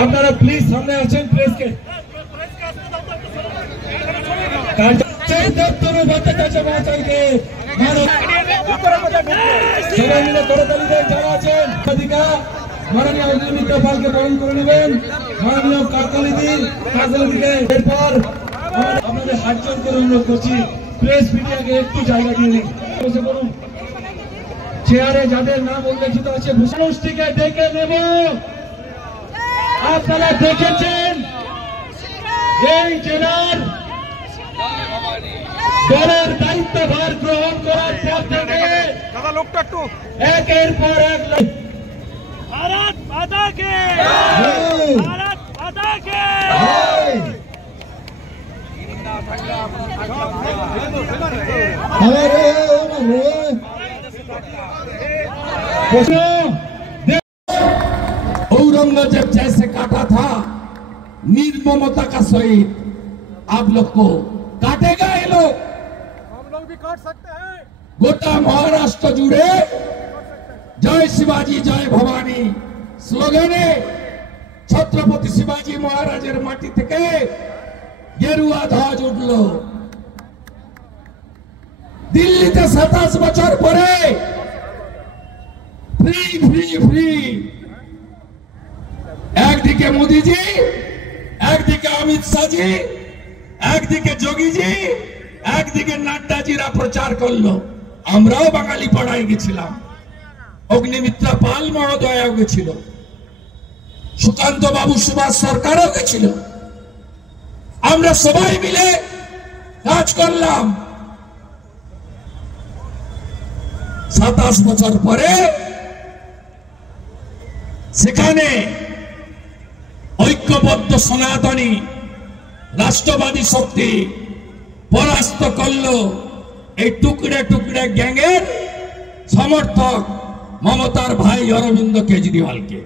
আপনারা প্লিজ সামনে আসেন প্রেসকে সবাই মিলে করতালি দেন যারা আছেন মাননীয় অগ্নিমিত্র পালকে বরণ করে নেবেন মাননীয় কাকলিদিকে এরপর আপনাদের হাত জোর করে অনুরোধ করছি প্রেস মিডিয়াকে একটু জায়গা দিয়ে দিন বসে করুন চেয়ারে যাদের নাম উল্লেখিত আছে ভূষণটিকে ডেকে নেব আপনারা দেখেছেন এই জেলার দলের দায়িত্বভার গ্রহণ করার পর থেকে একের পর এক भारत माता के भारत माता के औरंगजेब जैसे काटा था निर्ममता का सहित आप लोग को काटेगा ये लोग हम लोग भी काट सकते हैं गोटा महाराष्ट्र जुड़े जय शिवाजी जय भवानी स्लोगाने छत्रपति शिवाजी महाराजेर माटी থেকে गेरुआ ध्वज उठलो दिल्लीते 27 বছর পরে फ्री फ्री फ्री একদিকে মোদিজি একদিকে অমিত শাহজি একদিকে যোগীজি একদিকে নাড্ডাজিরা প্রচার করলো আমরাও বাঙালি পড়ায় গেছিলাম অগ্নিমিত্র পাল মহোদয় গেছিল সুকান্ত বাবু সুভাষ সরকারও গেছিল আমরা সবাই মিলে কাজ করলাম 27 বছর পরে সেখানে ঐক্যবদ্ধ সনাতনী রাষ্ট্রবাদী শক্তি পরাস্ত করলো এই টুকরে টুকরে গ্যাংয়ের সমর্থক মমতার ভাই অরবিন্দ কেজরিওয়াল के